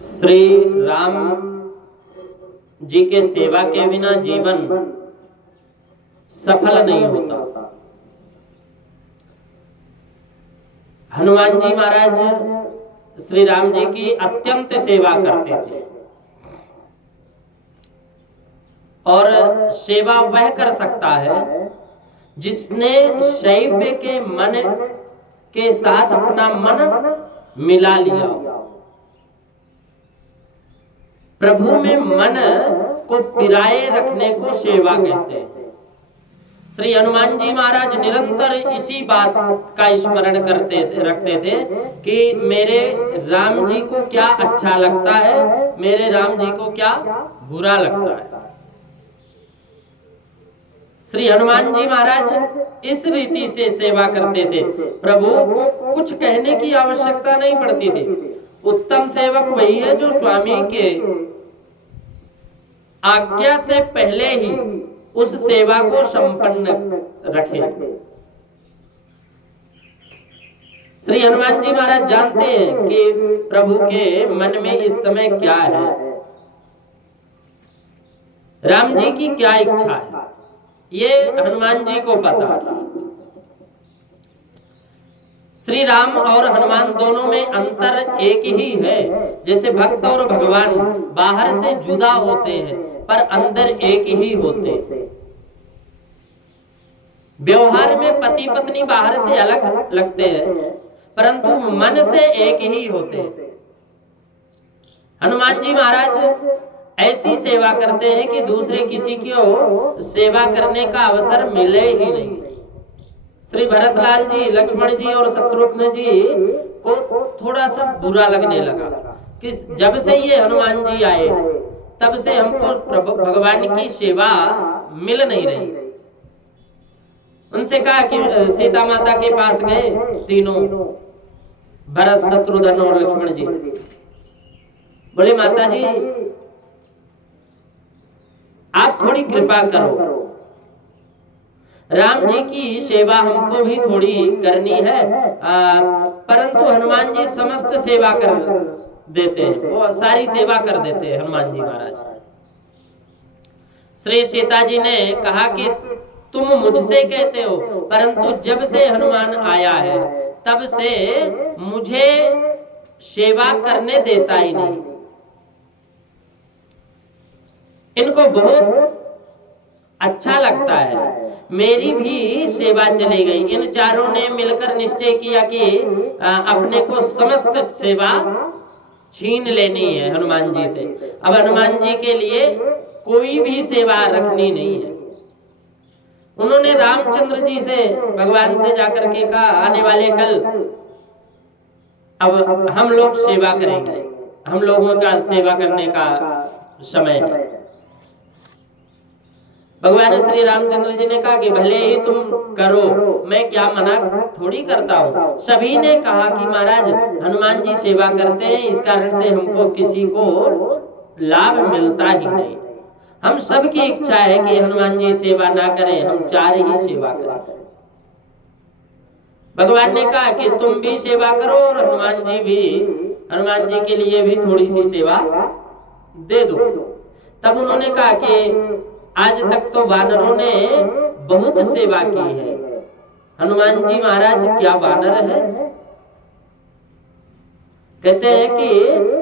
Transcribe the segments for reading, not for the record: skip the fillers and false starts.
श्री राम जी के सेवा के बिना जीवन सफल नहीं होता। हनुमान जी महाराज श्री राम जी की अत्यंत सेवा करते थे और सेवा वह कर सकता है जिसने शैव के मन के साथ अपना मन मिला लिया। प्रभु में मन को पिराए रखने को सेवा कहते हैं। श्री हनुमान जी महाराज निरंतर इसी बात का स्मरण रखते थे कि मेरे राम जी को क्या अच्छा लगता है, मेरे राम जी को क्या बुरा लगता है। श्री हनुमान जी महाराज इस रीति से सेवा करते थे, प्रभु को कुछ कहने की आवश्यकता नहीं पड़ती थी। उत्तम सेवक वही है जो स्वामी के आज्ञा से पहले ही उस सेवा को संपन्न रखे। श्री हनुमान जी महाराज जानते हैं कि प्रभु के मन में इस समय क्या है, राम जी की क्या इच्छा है, ये हनुमान जी को पता था। श्री राम और हनुमान दोनों में अंतर एक ही है। जैसे भक्त और भगवान बाहर से जुदा होते हैं पर अंदर एक ही होते हैं। व्यवहार में पति पत्नी बाहर से अलग लगते हैं परंतु मन से एक ही होते हैं। हनुमान जी महाराज ऐसी सेवा करते हैं कि दूसरे किसी को सेवा करने का अवसर मिले ही नहीं। श्री भरतलाल जी, लक्ष्मण जी और शत्रुघ्न जी को थोड़ा सा बुरा लगने लगा कि जब से ये हनुमान जी आए तब से हमको भगवान की सेवा मिल नहीं रही। उनसे कहा कि सीता माता के पास गए तीनों, भरत, शत्रुघ्न और लक्ष्मण जी। बोले माता जी आप थोड़ी कृपा करो, राम जी की सेवा हमको भी थोड़ी करनी है, परंतु हनुमान जी समस्त सेवा कर देते हैं, वो सारी सेवा कर देते हैं हनुमान जी महाराज। श्री सीता जी ने कहा कि तुम मुझसे कहते हो परंतु जब से हनुमान आया है तब से मुझे सेवा करने देता ही नहीं। इनको बहुत अच्छा लगता है, मेरी भी सेवा चली गई। इन चारों ने मिलकर निश्चय किया कि अपने को समस्त सेवा छीन लेनी है हनुमान जी से। अब हनुमान जी के लिए कोई भी सेवा रखनी नहीं है। उन्होंने रामचंद्र जी से, भगवान से जाकर के कहा आने वाले कल अब हम लोग सेवा करेंगे, हम लोगों का सेवा करने का समय है। भगवान श्री रामचंद्र जी ने कहा कि भले ही तुम करो, मैं क्या मना थोड़ी करता हूँ। सभी ने कहा कि महाराज हनुमान जी सेवा करते हैं, इस कारण से हमको किसी को लाभ मिलता ही नहीं। हम सबकी इच्छा है कि हनुमान जी सेवा ना करें, हम चार ही सेवा करें। भगवान ने कहा कि तुम भी सेवा करो और हनुमान जी के लिए भी थोड़ी सी सेवा दे दो। तब उन्होंने कहा कि आज तक तो वानरों ने बहुत सेवा की है, हनुमान जी महाराज क्या वानर है? कहते हैं कि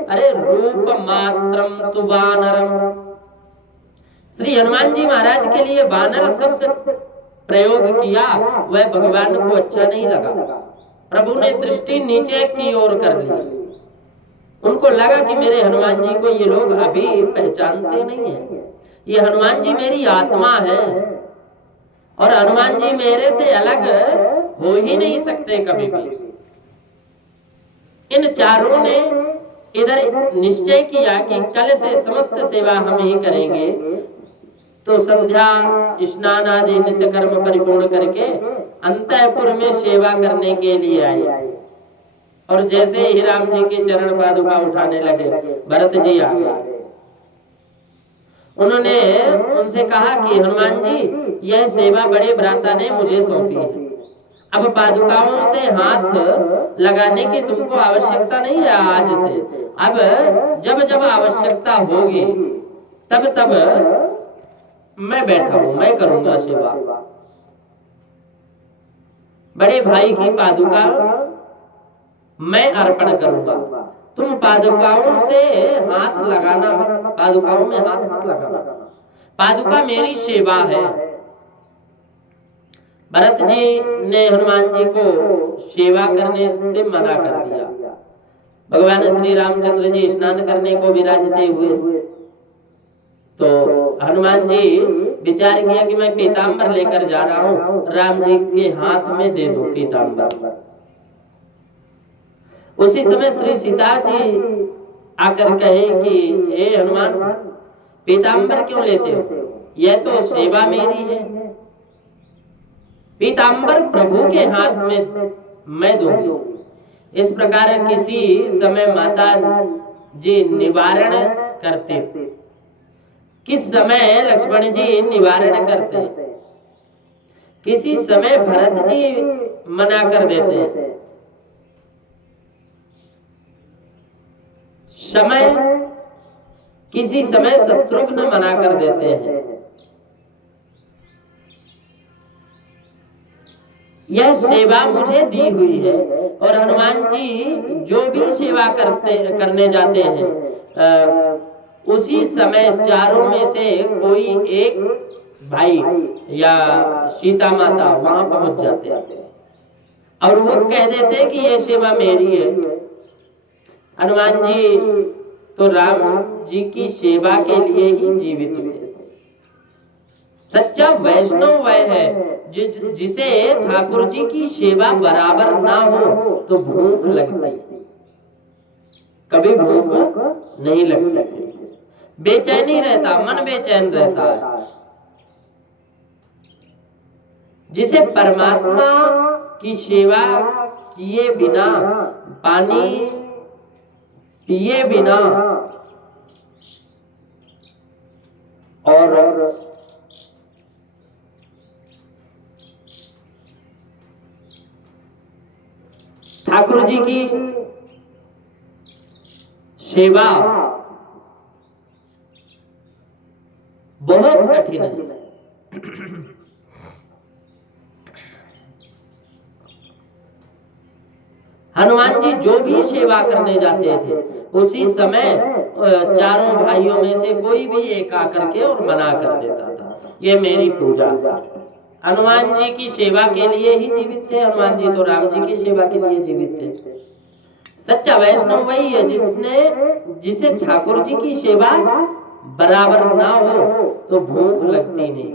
अरे रूप मात्रम तु वानरम। श्री हनुमान जी महाराज के लिए वानर शब्द प्रयोग किया, वह भगवान को अच्छा नहीं लगा। प्रभु ने दृष्टि नीचे की ओर कर ली। उनको लगा कि मेरे हनुमान जी को ये लोग अभी पहचानते नहीं है, ये हनुमान जी मेरी आत्मा है और हनुमान जी मेरे से अलग हो ही नहीं सकते कभी भी। इन चारों ने इधर निश्चय किया कि कल से समस्त सेवा हम ही करेंगे। तो संध्या स्नान आदि नित्य कर्म परिपूर्ण करके अंतःपुर में सेवा करने के लिए आए। और जैसे ही राम जी के चरण पादुका उठाने लगे, भरत जी आ गए। उन्होंने उनसे कहा कि हनुमान जी यह सेवा बड़े भ्राता ने मुझे सौंपी है, अब पादुकाओं से हाथ लगाने की तुमको आवश्यकता नहीं है आज से। अब जब जब आवश्यकता होगी तब तब मैं बैठा हूं, मैं करूंगा सेवा। बड़े भाई की पादुका मैं अर्पण करूंगा, तुम पादुकाओं से हाथ लगाना, पादुकाओं में हाथ मत लगाना। पादुका मेरी सेवा है। भरत जी ने हनुमान जी को सेवा करने से मना कर दिया। भगवान श्री रामचंद्र जी स्नान करने को विराजते हुए तो हनुमान जी विचार किया कि मैं पीताम्बर लेकर जा रहा हूं, राम जी के हाथ में दे दो पीताम्बर। उसी समय श्री सीता जी आकर कहे कि हे हनुमान, पीताम्बर क्यों लेते हो, यह तो सेवा मेरी है। पीताम्बर प्रभु के हाथ में मैं दूंगी। इस प्रकार किसी समय माता जी निवारण करते, किस समय लक्ष्मण जी निवारण करते, किसी समय भरत जी मना कर देते हैं। समय किसी समय शत्रुघ्न मना कर देते हैं। यह सेवा मुझे दी हुई है और हनुमान जी जो भी सेवा करने जाते हैं उसी समय चारों में से कोई एक भाई या सीता माता वहां पहुंच जाते हैं और वो कह देते हैं कि यह सेवा मेरी है। हनुमान जी तो राम जी की सेवा के लिए ही जीवित थे। सच्चा वैष्णव वह है जिसे ठाकुर जी की सेवा बराबर ना हो तो भूख लगती, कभी भूख नहीं लगती, बेचैनी रहता, मन बेचैन रहता है। जिसे परमात्मा की सेवा किए बिना, पानी पिए बिना और ठाकुर जी की सेवा बहुत कठिन है। हनुमान जी जो भी सेवा करने जाते थे उसी समय चारों भाइयों में से कोई भी एक आकर के और मना कर देता था, ये मेरी पूजा। हनुमान जी की सेवा के लिए ही जीवित थे। हनुमान जी तो राम जी की सेवा के लिए जीवित थे। सच्चा वैष्णव वही है जिसे ठाकुर जी की सेवा बराबर ना हो तो भूख लगती नहीं।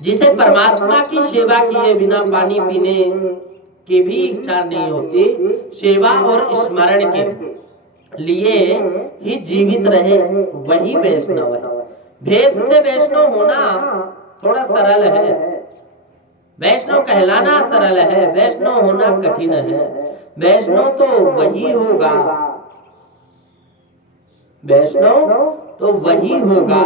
जिसे परमात्मा की सेवा किए बिना पानी पीने की भी इच्छा नहीं होती, सेवा और स्मरण के लिए ही जीवित रहे, वही वैष्णव है। भेष से वैष्णव होना थोड़ा सरल है, वैष्णव कहलाना सरल है, वैष्णव होना कठिन है। वैष्णव तो वही होगा, वैष्णव तो वही होगा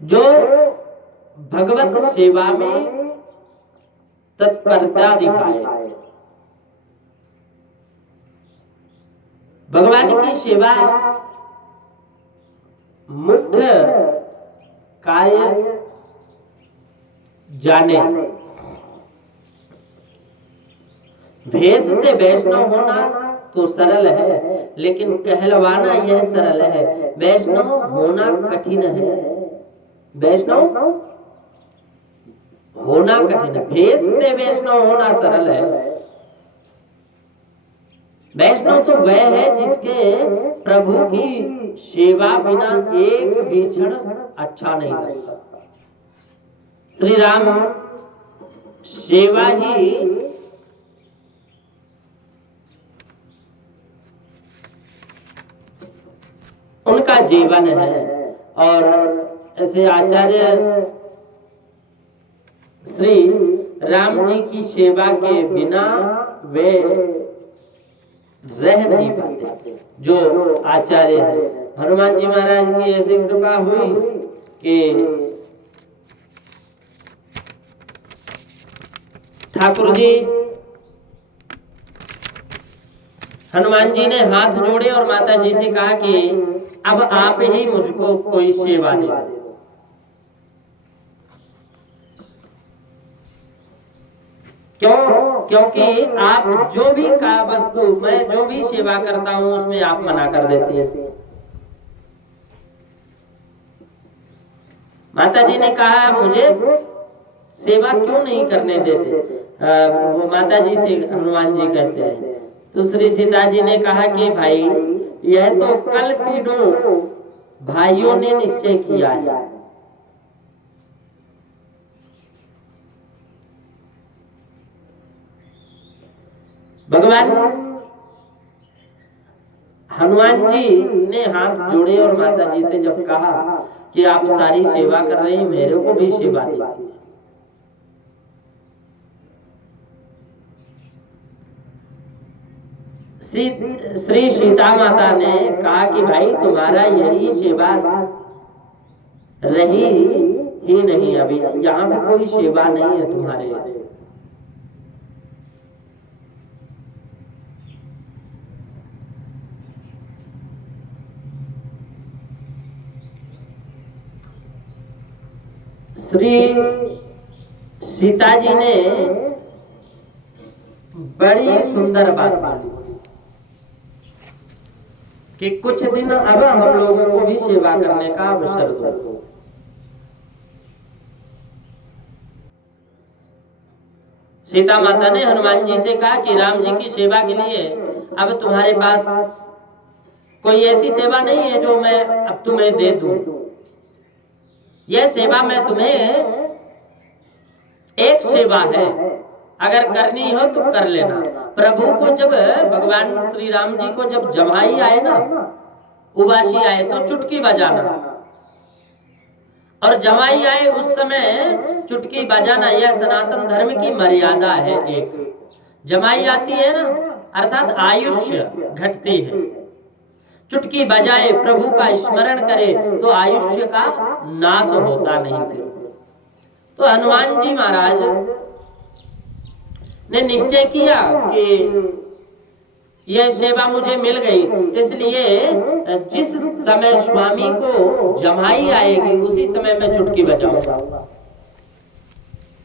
जो भगवत सेवा में तत्परता दिखाए। भगवान की सेवा मुख्य कार्य जाने। भेष से वैष्णव होना तो सरल है, लेकिन कहलवाना यह सरल है, वैष्णव होना कठिन है। वैष्णव होना कठिन है, भेष से वैष्णव होना सरल है। वैष्णव तो वह है जिसके प्रभु की सेवा बिना एक भी क्षण अच्छा नहीं लगता। श्री राम सेवा ही उनका जीवन है। और ऐसे आचार्य श्री राम जी की सेवा के बिना वे रह नहीं पाते जो आचार्य हैं। हनुमान जी महाराज की ऐसी कृपा हुई कि ठाकुर जी हनुमान जी ने हाथ जोड़े और माता जी से कहा कि अब आप ही मुझको कोई सेवा दे दो। क्यों? क्योंकि आप जो भी का वस्तु, मैं जो भी सेवा करता हूं उसमें आप मना कर देती है। माता जी ने कहा मुझे सेवा क्यों नहीं करने देते? वो माता जी से हनुमान जी कहते हैं। तो श्री सीता जी ने कहा कि भाई यह तो कल तीनों भाइयों ने निश्चय किया है। भगवान हनुमान जी ने हाथ जोड़े और माता जी से जब कहा कि आप सारी सेवा कर रहे हैं, मेरे को भी सेवा दीजिए। श्री सीता माता ने कहा कि भाई तुम्हारा यही सेवा रही ही नहीं, अभी यहाँ पे कोई सेवा नहीं है तुम्हारे। श्री सीता जी ने बड़ी सुंदर बात बोली कि कुछ दिन अब हम लोगों को भी सेवा करने का अवसर दो। सीता माता ने हनुमान जी से कहा कि राम जी की सेवा के लिए अब तुम्हारे पास कोई ऐसी सेवा नहीं है जो मैं अब तुम्हें दे दूं। यह सेवा मैं तुम्हें एक सेवा है, अगर करनी हो तो कर लेना। प्रभु को जब भगवान श्री राम जी को जब जमाई आए ना, उबासी आए तो चुटकी बजाना, और जमाई आए उस समय चुटकी बजाना, यह सनातन धर्म की मर्यादा है। एक जमाई आती है ना, अर्थात आयुष्य घटती है। चुटकी बजाए, प्रभु का स्मरण करे तो आयुष्य का नाश होता नहीं। फिर तो हनुमान जी महाराज ने निश्चय किया कि यह सेवा मुझे मिल गई, इसलिए जिस समय स्वामी को जमाई आएगी उसी समय मैं चुटकी बजाऊंगा।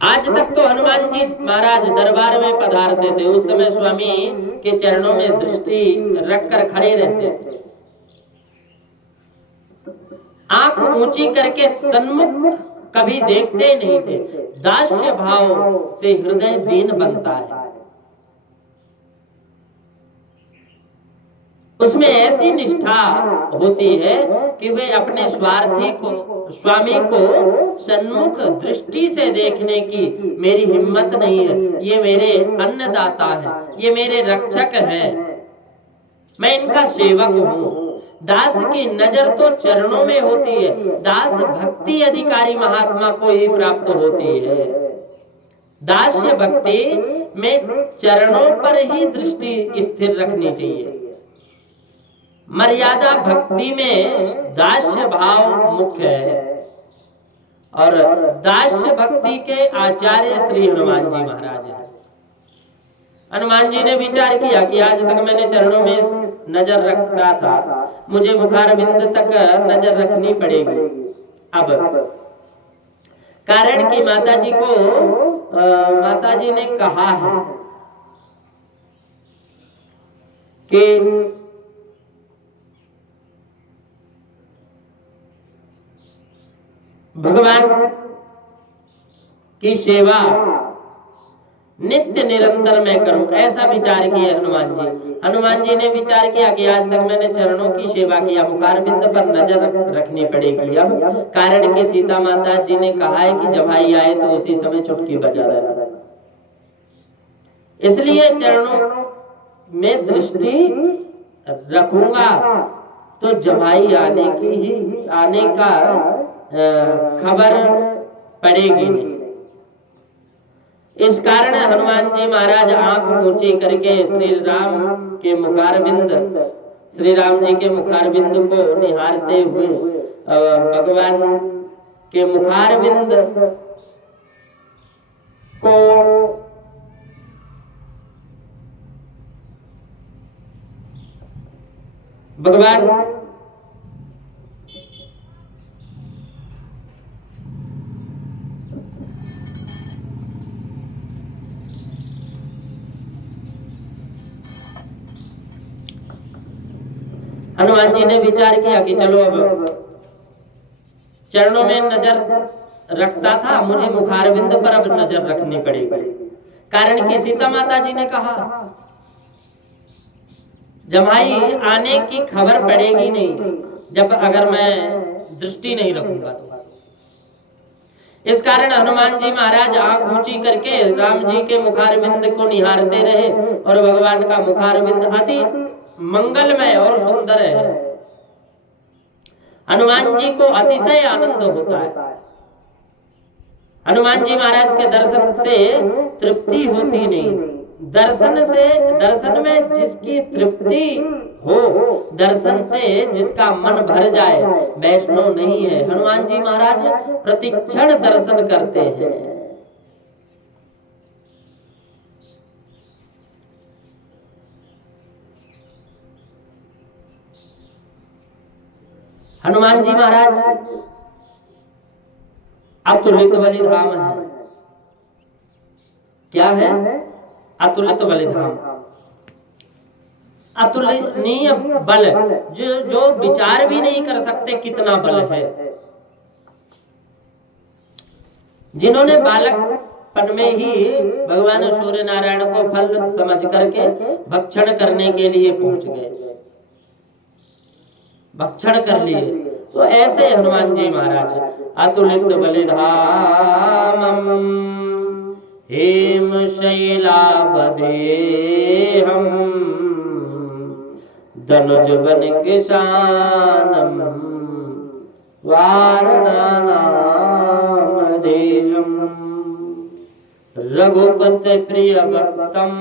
आज तक तो हनुमान जी महाराज दरबार में पधारते थे, उस समय स्वामी के चरणों में दृष्टि रखकर खड़े रहते थे, आंख ऊंची करके सन्मुख कभी देखते नहीं थे। दास्य भाव से हृदय दीन बनता है। उसमें ऐसी निष्ठा होती है कि वे अपने स्वार्थी को, स्वामी को सन्मुख दृष्टि से देखने की मेरी हिम्मत नहीं है। ये मेरे अन्नदाता हैं, ये मेरे रक्षक हैं, मैं इनका सेवक हूँ। दास की नजर तो चरणों में होती है, दास भक्ति अधिकारी महात्मा को ही प्राप्त होती है। दास्य भक्ति में चरणों पर ही दृष्टि स्थिर रखनी चाहिए। मर्यादा भक्ति में दास्य भाव मुख्य है, और दास्य भक्ति के आचार्य श्री हनुमान जी महाराज हैं। हनुमान जी ने विचार किया कि आज तक मैंने चरणों में नजर रखता था, मुझे मुखारबिंद तक नजर रखनी पड़ेगी। अब कारण कि माता जी को माता जी ने कहा है कि भगवान की सेवा नित्य निरंतर मैं करूं, ऐसा विचार किया हनुमान जी। हनुमान जी ने विचार किया कि आज तक मैंने चरणों की सेवा किया, मुखारबिंद पर नजर रखनी पड़ेगी। अब कारण कि सीता माता जी ने कहा है कि जमाई आए तो उसी समय चुटकी बजा देना, इसलिए चरणों में दृष्टि रखूंगा तो जमाई आने का खबर पड़ेगी नहीं। इस कारण हनुमान जी महाराज आंख ऊंची करके श्री राम के मुखारविंद, श्री राम जी के मुखारविंद को निहारते हुए भगवान के मुखारविंद को भगवान हनुमान जी ने विचार किया कि चलो अब चरणों में नजर रखता था, मुझे मुखारविंद पर अब नजर रखनी पड़ेगी। कारण कि सीता माता जी ने कहा जमाई आने की खबर पड़ेगी नहीं जब अगर मैं दृष्टि नहीं रखूंगा तो। इस कारण हनुमान जी महाराज आंख ऊंची करके राम जी के मुखारविंद को निहारते रहे और भगवान का मुखारविंद अति मंगलमय और सुंदर है। हनुमान जी को अतिशय आनंद होता है। हनुमान जी महाराज के दर्शन से तृप्ति होती नहीं। दर्शन में जिसकी तृप्ति हो, दर्शन से जिसका मन भर जाए, वैष्णव नहीं है। हनुमान जी महाराज प्रतिक्षण दर्शन करते हैं। हनुमान जी महाराज अतुलित बलिधाम है। क्या है? अतुलित बलिधाम, अतुलनीय बल, जो विचार भी नहीं कर सकते कितना बल है। जिन्होंने बालकपन में ही भगवान सूर्य नारायण को फल समझ करके भक्षण करने के लिए पहुंच गए, भक्षण कर लिए, तो ऐसे हनुमान जी महाराज अतुलित बलिधामम हेम शैलावदेहम धनुज बन किसानम वारणानाम देशम रघुपति प्रिय भक्तम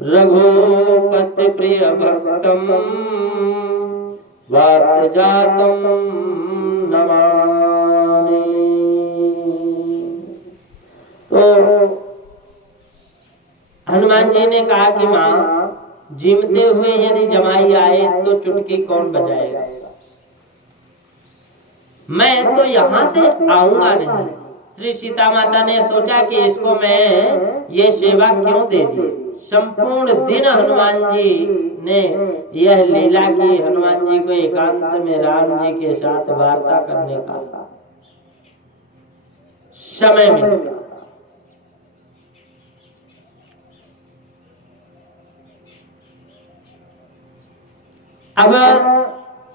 रघुपति प्रिय भक्तम वातजातम नमामि। तो हनुमान जी ने कहा कि माँ, जीमते हुए यदि जमाई आए तो चुटकी कौन बजाएगा? मैं तो यहाँ से आऊंगा नहीं। श्री सीता माता ने सोचा कि इसको मैं ये सेवा क्यों दे दी। संपूर्ण दिन हनुमान जी ने यह लीला की, हनुमान जी को एकांत में राम जी के साथ वार्ता करने का समय मिला। अब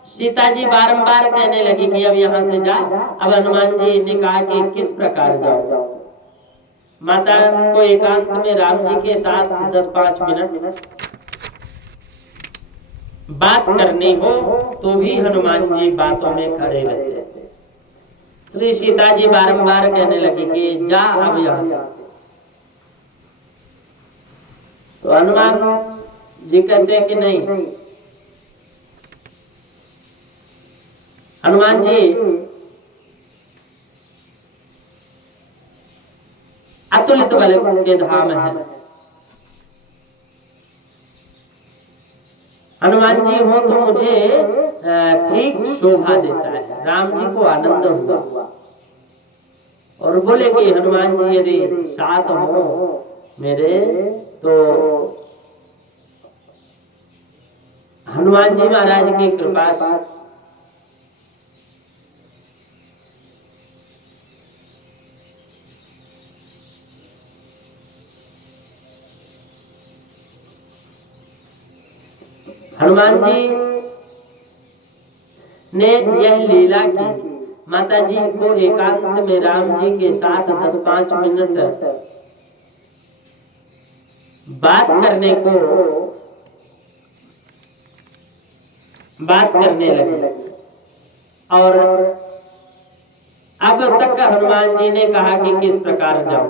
सीता जी बारंबार कहने लगी कि अब यहाँ से जा। अब हनुमान जी ने कहा कि किस प्रकार जाओ? माता को एकांत में राम जी के साथ 10-5 मिनट बात करनी हो तो भी हनुमान जी बातों में खड़े रहते। श्री सीता जी बारंबार कहने लगी कि जा अब यहाँ से। तो हनुमान जी कहते कि नहीं। हनुमान जी अतुलित बल के धाम है। हनुमान जी हो तो मुझे ठीक शोभा देता है। राम जी को आनंद हुआ और बोले कि हनुमान जी यदि साथ हो मेरे तो हनुमान जी महाराज की कृपा हनुमान जी ने यह लीला की। माता जी को एकांत में राम जी के साथ 10-5 मिनट बात करने लगे और अब तक हनुमान जी ने कहा कि किस प्रकार जाऊं।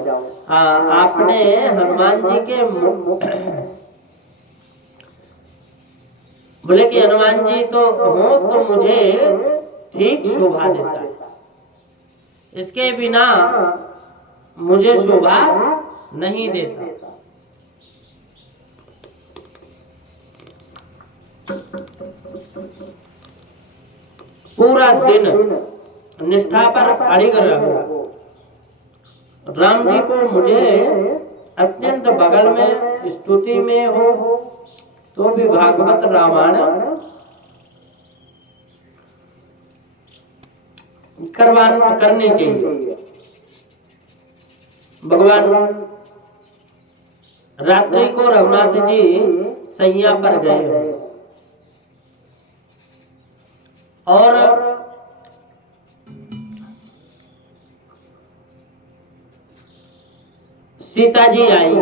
आपने हनुमान जी के बोले कि हनुमान जी तो हो तो मुझे ठीक शोभा देता है, इसके बिना मुझे शोभा नहीं देता। पूरा दिन निष्ठा पर अड़िग रहो। राम जी को मुझे अत्यंत बगल में स्तुति में हो तो भी भागवत रामायण करनी चाहिए। भगवान रात्रि को रघुनाथ जी सैया पर गए और सीता जी आई।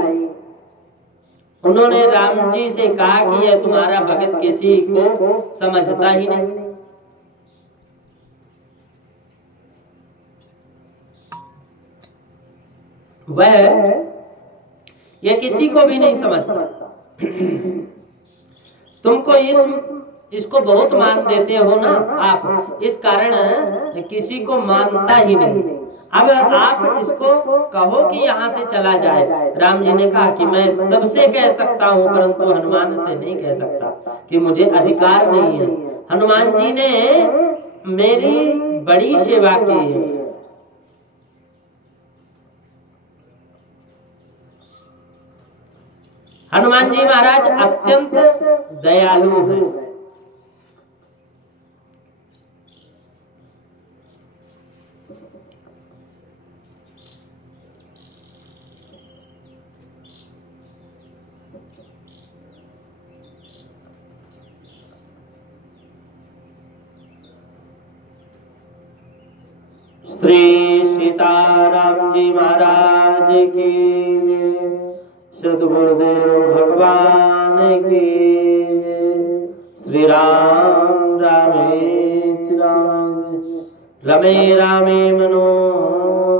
उन्होंने राम जी से कहा कि यह तुम्हारा भगत किसी को समझता ही नहीं। वह यह किसी को भी नहीं समझता। तुमको इसको बहुत मान देते हो ना आप, इस कारण किसी को मानता ही नहीं। अब आप इसको कहो कि यहाँ से चला जाए। राम जी ने कहा कि मैं सबसे कह सकता हूँ परंतु हनुमान से नहीं कह सकता कि मुझे अधिकार नहीं है। हनुमान जी ने मेरी बड़ी सेवा की है। हनुमान जी महाराज अत्यंत दयालु हैं। श्री सीताराम जी महाराज की, सद्गुरुदेव भगवान की। श्री राम रामे रमे रामे मनोरमे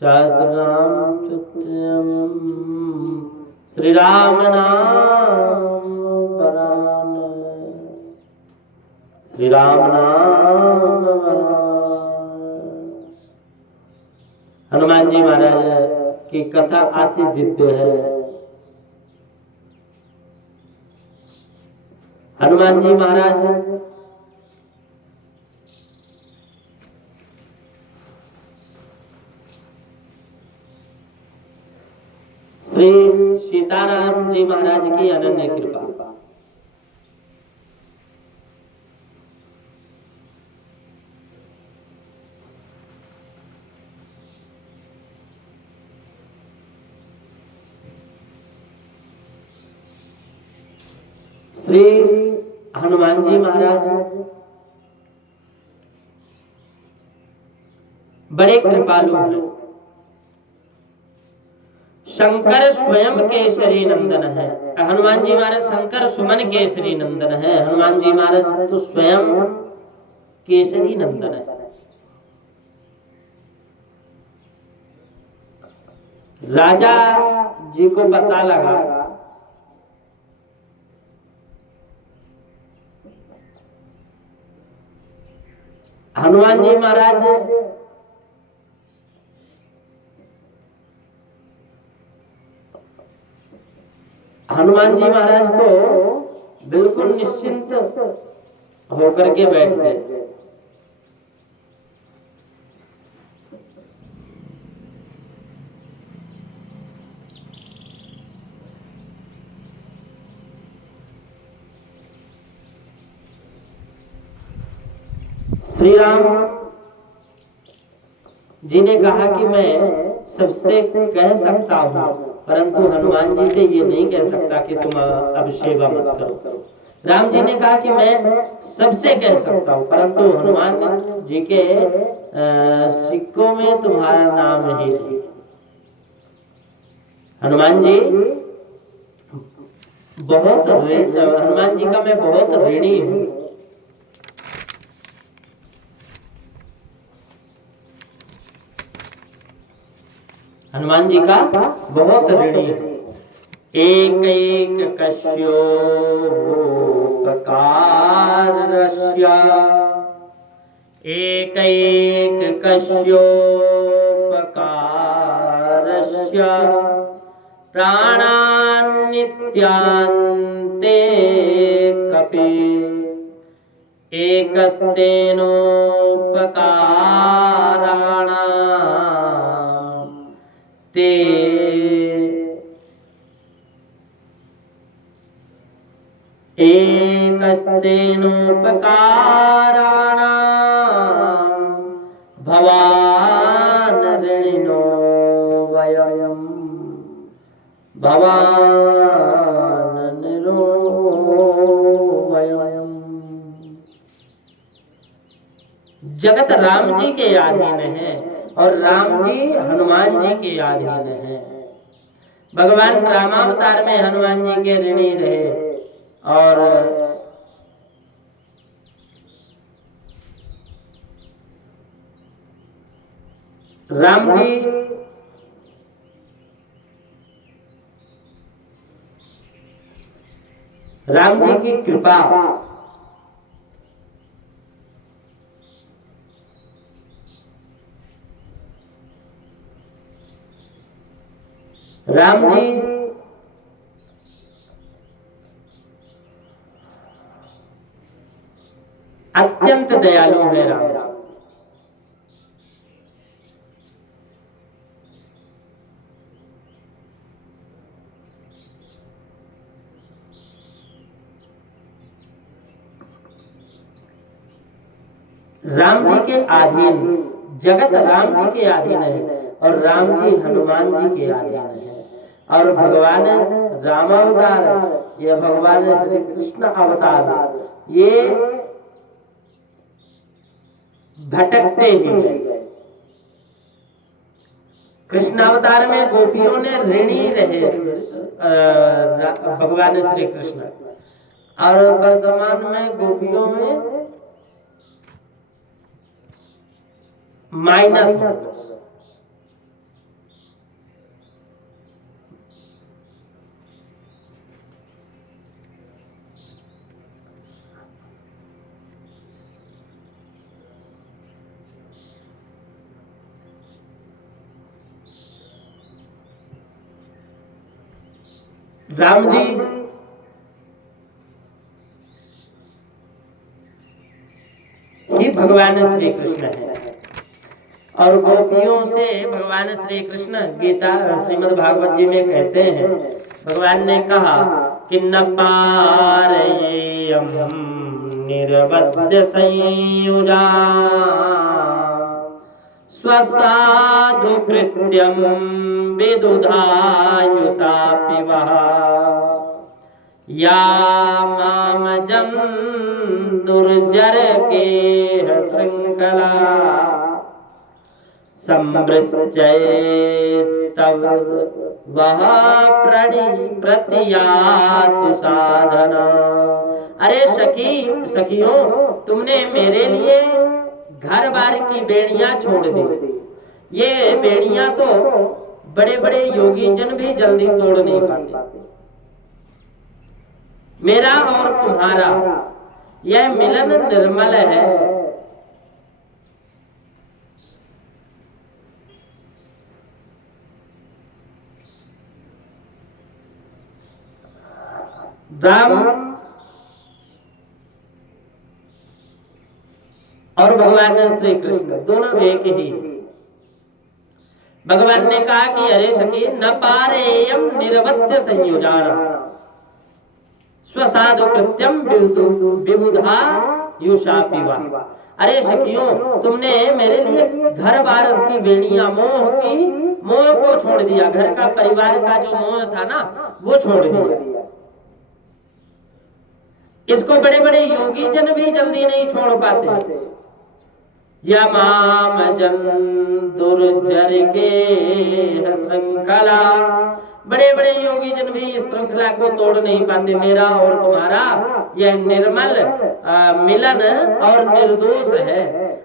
शास्त्र नाम सत्यम। श्री राम नाम परान, श्री राम नाम। हनुमान जी महाराज की कथा अति दिव्य है। हनुमान जी महाराज श्री सीताराम जी महाराज की अनन्य कृपा। श्री हनुमान जी महाराज बड़े कृपालु हैं। शंकर स्वयं केसरी नंदन है। हनुमान जी महाराज शंकर सुमन केसरी नंदन है। हनुमान जी महाराज तो स्वयं केसरी नंदन है। राजा जी को पता लगा हनुमान जी महाराज तो बिल्कुल निश्चिंत होकर के बैठ गए। श्री राम जी ने कहा कि मैं सबसे कह सकता हूँ परंतु हनुमान जी से ये नहीं कह सकता कि तुम अब सेवा मत करो। राम जी ने कहा कि मैं सबसे कह सकता हूँ परंतु हनुमान जी के सिक्कों में तुम्हारा नाम ही नहीं। हनुमान जी हनुमान जी का मैं बहुत ऋणी हूँ। हनुमान जी का बहुत ऋणी है। एक एक कश्यो प्रकारस्य, एक एक कश्यो प्रकारस्य, प्राणान् नित्यान्ते कपि, एकस्तेनोपकाराणाम् ते एकस्तेनोपकाराणाम् भवान् ऋणिनो वयम्, भवान् ऋणो वयम्। जगत राम जी के अधीन है और राम जी हनुमान जी के अधीन है। भगवान रामावतार में हनुमान जी के ऋणी रहे और राम जी की कृपा राम जी अत्यंत दयालु है। राम जी के अधीन, जगत राम जी के अधीन है और राम जी हनुमान जी के अधीन है। और भगवान रामावतार, ये भगवान श्री कृष्ण अवतार, ये भटकते ही हैं। कृष्ण अवतार में गोपियों ने ऋणी रहे भगवान श्री कृष्ण, और वर्तमान में गोपियों में माइनस हो। राम जी ही भगवान श्री कृष्ण है और गोपियों से भगवान श्री कृष्ण गीता श्रीमद् भागवत जी में कहते हैं, भगवान ने कहा कि न पारयेयं निरवध्य संयुजा स्वसाधु कृत्यं विदुधायुषापि वः या मामजं दुर्जर के श्रृंखला संवृश्चैतव वह प्रतियातु साधना। अरे सखियों, तुमने मेरे लिए घर बार की बेड़ियां छोड़ दी। ये बेड़ियां तो बड़े बड़े योगी जन भी जल्दी तोड़ नहीं पाते। मेरा और तुम्हारा यह मिलन निर्मल है। राम और भगवान श्री कृष्ण दोनों एक ही। भगवान ने कहा कि अरे सखी, न पारेयम निरवध्य संयोजाना स्वसाधु कृत्यम विबुधा युषापि वा। अरे सखियों, तुमने मेरे लिए घर बार की बेड़ियां मोह को छोड़ दिया। घर का परिवार का जो मोह था ना, वो छोड़ दिया। इसको बड़े बड़े योगी जन भी जल्दी नहीं छोड़ पाते। यमामजं दुर्जर के श्रृंखला, बड़े बड़े योगी जन भी इस श्रृंखला को तोड़ नहीं पाते। मेरा और तुम्हारा यह निर्मल मिलन और निर्दोष है।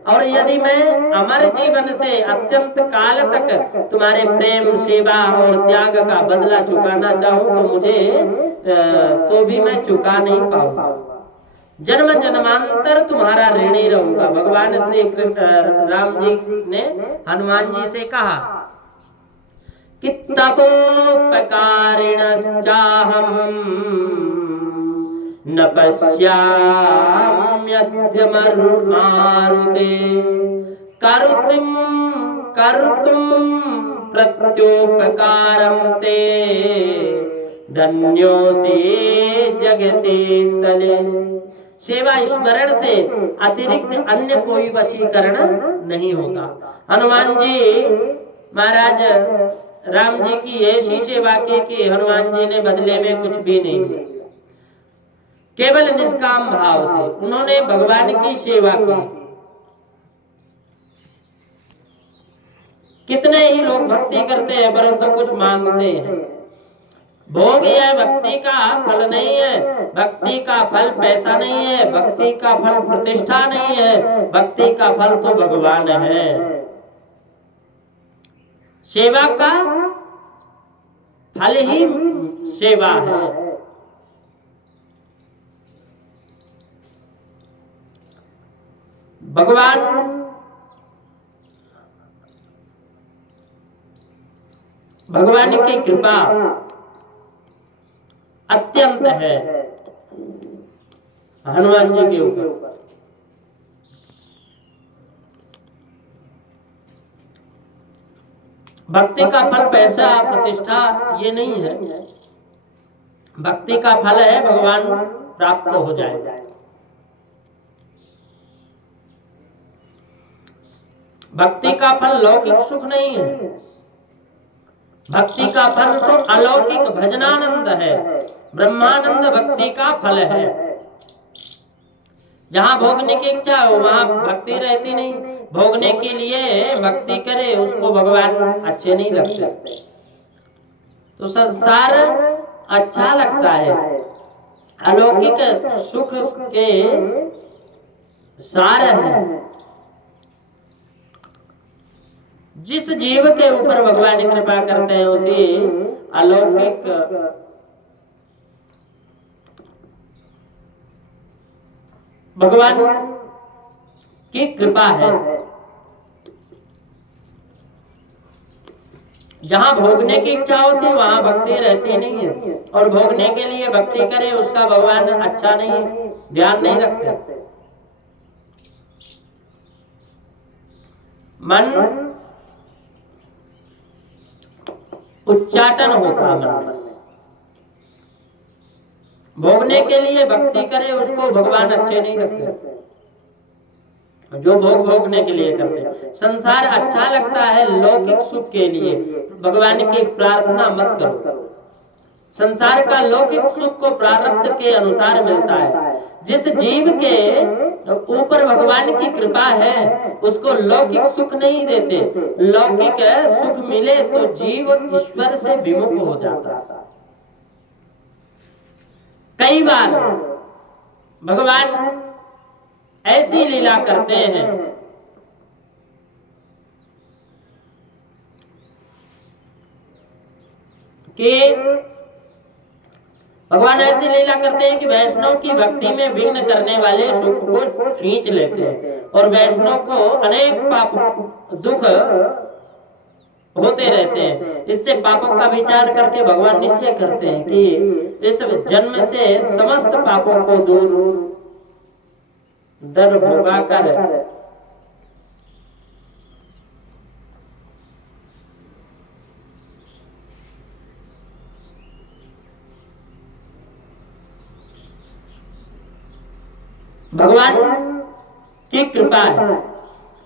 और यदि मैं अमर जीवन से अत्यंत काल तक तुम्हारे प्रेम, सेवा और त्याग का बदला चुकाना चाहूं तो मुझे तो भी मैं चुका नहीं पाऊंगा। जन्म जन्मांतर तुम्हारा ऋणी रहूंगा। भगवान श्री राम जी ने हनुमान जी से कहा कि तपोपकारिणश्चाहम् न पश्याम्यद्य मारुते कर्तुं प्रत्योपकारं ते धन्योऽसि जगते तले। सेवा स्मरण से अतिरिक्त अन्य कोई वशीकरण नहीं होता। हनुमान जी महाराज राम जी की ऐसी सेवा की कि हनुमान जी ने बदले में कुछ भी नहीं दिया। केवल निष्काम भाव से उन्होंने भगवान की सेवा की। कितने ही लोग भक्ति करते हैं परंतु कुछ मांगते हैं। भोग यह भक्ति का फल नहीं है। भक्ति का फल पैसा नहीं है। भक्ति का फल प्रतिष्ठा नहीं है। भक्ति का फल तो भगवान है। सेवा का फल ही सेवा है। भगवान की कृपा अत्यंत है हनुमान जी के ऊपर। भक्ति का फल पैसा, प्रतिष्ठा ये नहीं है। भक्ति का फल है भगवान प्राप्त हो जाए। भक्ति का फल लौकिक सुख नहीं है। भक्ति का फल तो अलौकिक भजनानंद है। ब्रह्मानंद भक्ति का फल है। जहां भोगने की इच्छा हो वहां भक्ति रहती नहीं। भोगने के लिए भक्ति करे उसको भगवान अच्छे नहीं लगते। तो संसार अच्छा लगता है। अलौकिक सुख के सार है। जिस जीव के ऊपर भगवान कृपा करते हैं उसी अलौकिक भगवान की कृपा है। जहां भोगने की इच्छा होती है वहां भक्ति रहती नहीं है। और भोगने के लिए भक्ति करे उसका भगवान अच्छा नहीं है, ध्यान नहीं रखते। मन उच्चाटन होता है। मन में भोगने के लिए भक्ति करे उसको भगवान अच्छे नहीं लगते। जो भोगने के लिए करते हैं। संसार अच्छा लगता है लौकिक सुख के लिए। भगवान की प्रार्थना मत करो। संसार का लौकिक सुख को प्रारब्ध के अनुसार मिलता है। जिस जीव के ऊपर भगवान की कृपा है उसको लौकिक सुख नहीं देते। लौकिक सुख मिले तो जीव ईश्वर से विमुख हो जाता। कई बार भगवान ऐसी लीला करते हैं कि भगवान ऐसी लीला करते हैं कि वैष्णव की भक्ति में विघ्न करने वाले सुख को खींच लेते हैं और वैष्णव को अनेक पाप दुख होते रहते हैं। इससे पापों का विचार करके भगवान निश्चय करते हैं कि इस जन्म से समस्त पापों को दूर डर भोगा कर भगवान की कृपा है।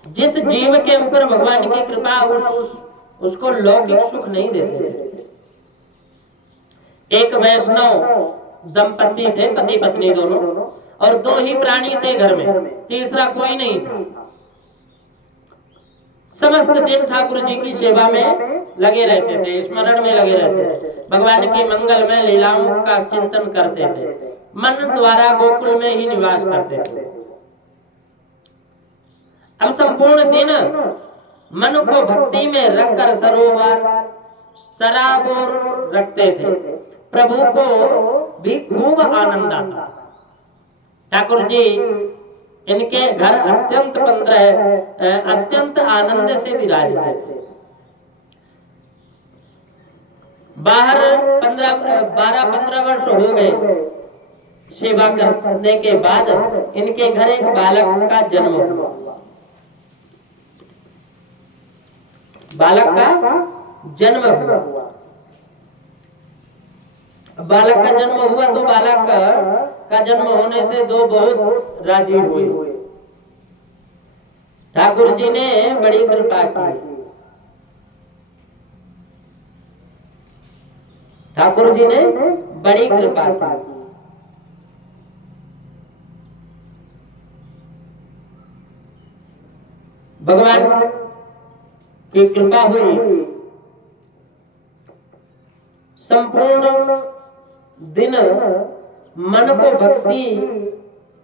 जिस जीव के ऊपर भगवान की कृपा उसको लौकिक सुख नहीं देते। एक वैष्णव दंपति थे, पति पत्नी दोनों, और दो ही प्राणी थे घर में, तीसरा कोई नहीं था। समस्त दिन ठाकुर जी की सेवा में लगे रहते थे, स्मरण में लगे रहते थे, भगवान की मंगल में लीलाओं का चिंतन करते थे, मन द्वारा गोकुल में ही निवास करते थे। अब संपूर्ण दिन मन को भक्ति में रखकर सरोवर सराबोर रखते थे। प्रभु को भी खूब आनंद आता। ठाकुर जी इनके घर अत्यंत आनंद से विराजते थे। बाहर 12-15 वर्ष हो गए सेवा करने के बाद इनके घर एक बालक का जन्म हुआ। बालक का जन्म हुआ। बालक का जन्म हुआ तो बालक का जन्म होने से दो बहुत राजी हुए। ठाकुर जी ने बड़ी कृपा की। ठाकुर जी ने बड़ी कृपा की। भगवान की कृपा हुई। संपूर्ण दिन मन को भक्ति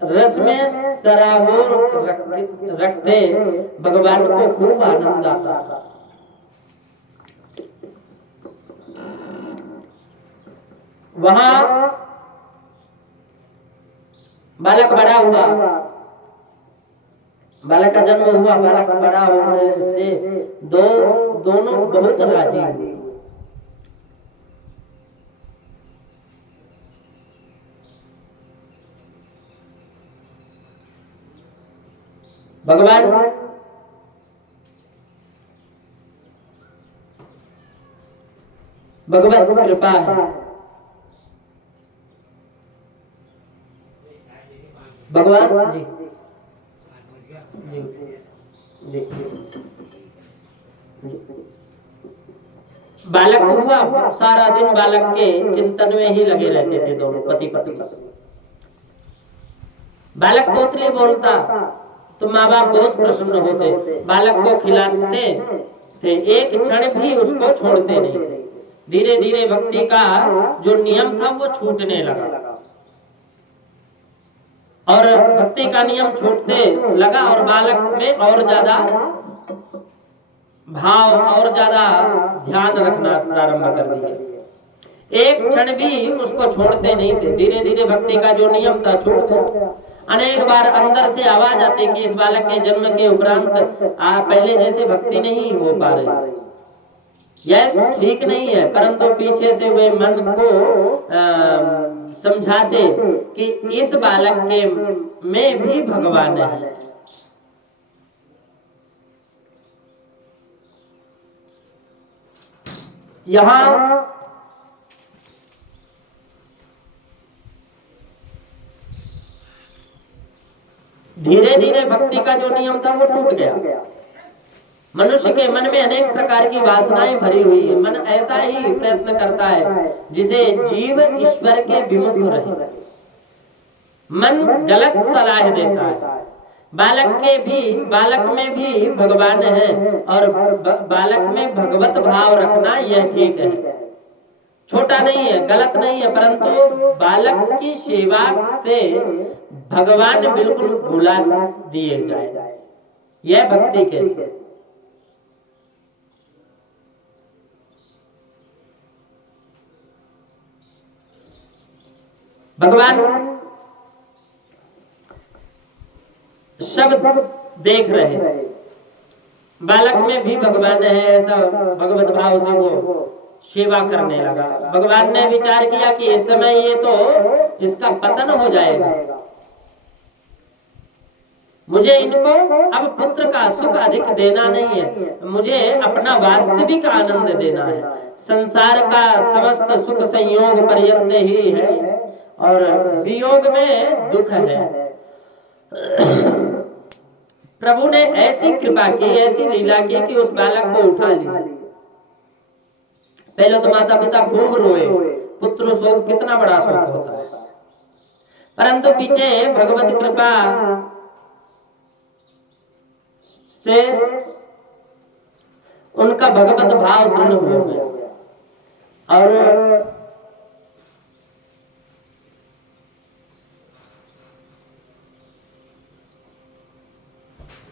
रस में सराबोर रखते भगवान को खूब आनंद आता था। वहां बालक बड़ा हुआ। बालक का जन्म हुआ। बालक बड़ा होने से दोनों बहुत राजी हुए। भगवान भगवत कृपा है। भगवान जी जी बालक हुआ। सारा दिन बालक के चिंतन में ही लगे रहते थे दोनों पति पत्नी। बालक कोतली बोलता तो माँ बाप बहुत प्रसन्न होते। बालक को खिलाते थे, एक क्षण भी उसको छोड़ते नहीं थे। धीरे धीरे भक्ति का जो नियम था वो छूटने लगा और भक्ति का नियम छूटते लगा और बालक में और ज्यादा भाव और ज्यादा ध्यान रखना प्रारंभ कर दिया। एक क्षण भी उसको छोड़ते नहीं थे। धीरे धीरे भक्ति का जो नियम था छूट गया। अनेक बार अंदर से आवाज आती कि इस बालक के जन्म के उपरांत पहले जैसे भक्ति नहीं हो पा रही। यह ठीक नहीं है, परंतु पीछे से वे मन को समझाते कि इस बालक के में भी भगवान है। यहाँ धीरे धीरे भक्ति का जो नियम था वो टूट गया। मनुष्य के मन में अनेक प्रकार की वासनाएं भरी हुई है। मन ऐसा ही प्रयत्न करता है जिसे जीव ईश्वर के विमुख रहे। मन गलत सलाह देता है। बालक में भी भगवान है और बालक में भगवत भाव रखना यह ठीक है। छोटा नहीं है, गलत नहीं है, परंतु बालक की सेवा से भगवान बिल्कुल भुला दिए जाए। यह भक्ति कैसे? भगवान शब्द देख रहे, बालक में भी भगवान है, ऐसा भगवत भाव से वो सेवा करने लगा। भगवान ने विचार किया कि इस समय ये तो इसका पतन हो जाएगा। मुझे इनको अब पुत्र का सुख अधिक देना नहीं है, मुझे अपना वास्तविक आनंद देना है। संसार का समस्त सुख संयोग पर्यंत ही है और वियोग में दुख है। प्रभु ने ऐसी कृपा की, ऐसी लीला की कि उस बालक को उठा लिया। पहले तो माता पिता खूब रोए, पुत्र शोक कितना बड़ा शोक होता है, परंतु पीछे भगवत कृपा से उनका भगवत भाव दृढ़ हो गया और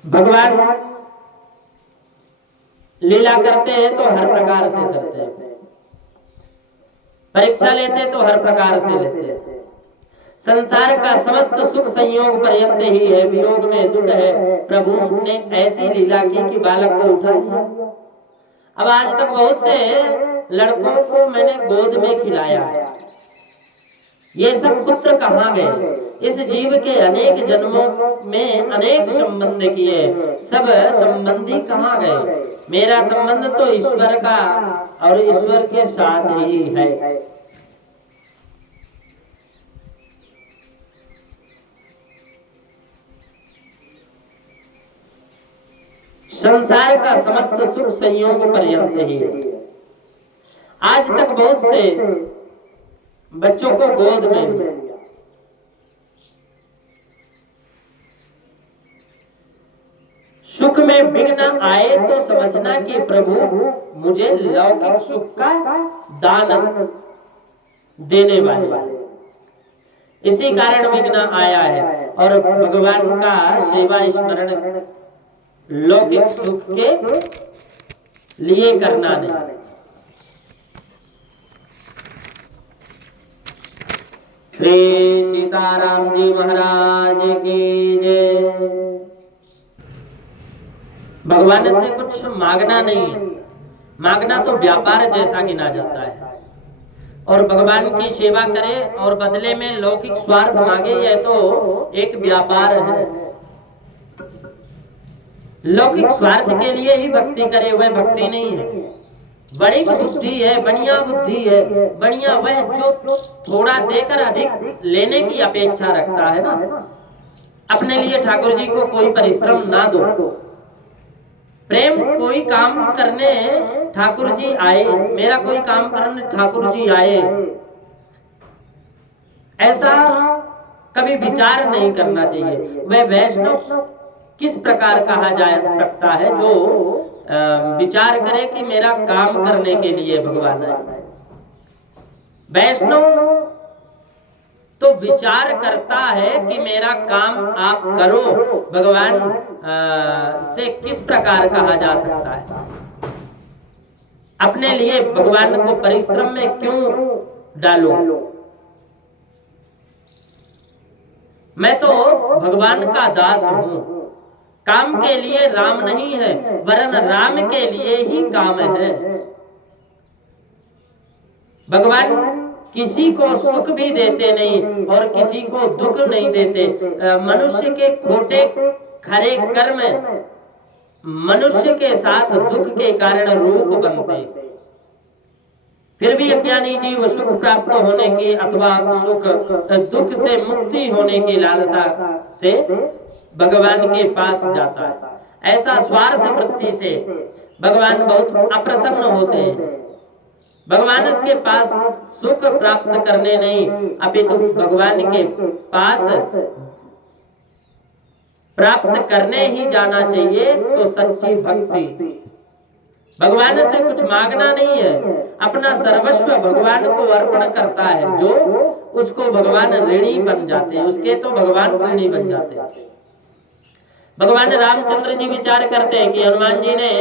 भगवान लीला करते हैं तो हर प्रकार से करते हैं, परीक्षा लेते तो हर प्रकार से लेते हैं। संसार का समस्त सुख संयोग पर्यंत ही है, वियोग में दुख है। प्रभु ने ऐसी लीला की कि बालक को उठा लिया। अब आज तक बहुत से लड़कों को मैंने गोद में खिलाया, ये सब पुत्र कहाँ गए? इस जीव के अनेक जन्मों में अनेक संबंध किए, सब संबंधी कहाँ गए? मेरा संबंध तो ईश्वर का और ईश्वर के साथ ही है। संसार का समस्त सुख संयोग पर्यंत ही है। आज तक बहुत से बच्चों को गोद में लिया, सुख में विघ्न आए तो समझना कि प्रभु मुझे लौकिक सुख का दान देने वाले, इसी कारण विघ्न आया है। और भगवान का सेवा स्मरण लौकिक सुख के लिए करना नहीं। श्री सीताराम जी महाराज की जय। भगवान से कुछ मांगना नहीं है, मांगना तो व्यापार जैसा गिना जाता है। और भगवान की सेवा करे और बदले में लौकिक स्वार्थ मांगे, यह तो एक व्यापार है। लौकिक स्वार्थ के लिए ही भक्ति करे, वह भक्ति नहीं है। बड़ी बुद्धि है, बढ़िया बुद्धि है, बढ़िया वह जो थोड़ा देकर अधिक लेने की अपेक्षा रखता है ना। अपने लिए ठाकुर जी को कोई परिश्रम ना दो, प्रेम कोई काम करने ठाकुर जी आए, मेरा कोई काम करने ठाकुर जी आए, ऐसा कभी विचार नहीं करना चाहिए। वह वैष्णव किस प्रकार कहा जा सकता है जो विचार करे कि मेरा काम करने के लिए भगवान आए। वैष्णव तो विचार करता है कि मेरा काम आप करो, भगवान से किस प्रकार कहा जा सकता है। अपने लिए भगवान को परिश्रम में क्यों डालो? मैं तो भगवान का दास हूं, काम के लिए राम नहीं है, वरन राम के लिए ही काम है। भगवान किसी को सुख भी देते नहीं और किसी को दुख नहीं देते। मनुष्य के खोटे खरे कर्म मनुष्य के साथ दुख के कारण रूप बनते। फिर भी अज्ञानी जीव सुख प्राप्त होने की अथवा सुख दुख से मुक्ति होने की लालसा से भगवान के पास जाता है। ऐसा स्वार्थ वृत्ति से भगवान बहुत अप्रसन्न होते हैं। भगवान उसके पास सुख प्राप्त करने नहीं, अपितु भगवान के पास प्राप्त करने ही जाना चाहिए। तो सच्ची भक्ति भगवान से कुछ मांगना नहीं है, अपना सर्वस्व भगवान को अर्पण करता है। जो उसको भगवान ऋणी बन जाते हैं, उसके तो भगवान ऋणी बन जाते हैं। भगवान रामचंद्र जी विचार करते हैं कि हनुमान जी ने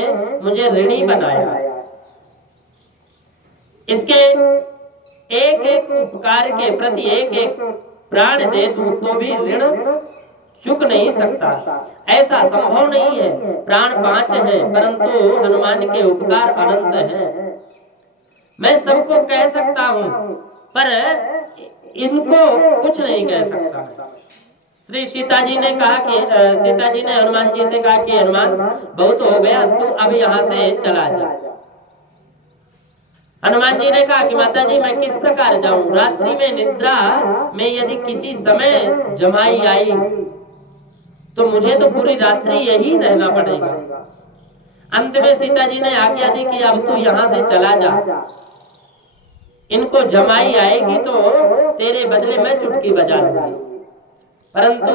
मुझे ऋणी बनाया, इसके एक एक उपकार के प्रति एक एक प्राण दे दूं तो भी ऋण चुक नहीं सकता। ऐसा संभव नहीं है। प्राण 5 हैं, परंतु हनुमान के उपकार अनंत हैं। मैं सबको कह सकता हूं, पर इनको कुछ नहीं कह सकता। श्री सीता जी ने कहा कि सीता जी ने हनुमान जी से कहा कि हनुमान बहुत हो गया, तू अब यहाँ से चला जा। हनुमान जी ने कहा कि माता जी मैं किस प्रकार जाऊं? रात्रि में निद्रा में यदि किसी समय जमाई आई तो मुझे तो पूरी रात्रि यही रहना पड़ेगा। अंत में सीता जी ने आज्ञा दी कि अब तू यहाँ से चला जा, इनको जमाई आएगी तो तेरे बदले मैं चुटकी बजा लूंगी, परंतु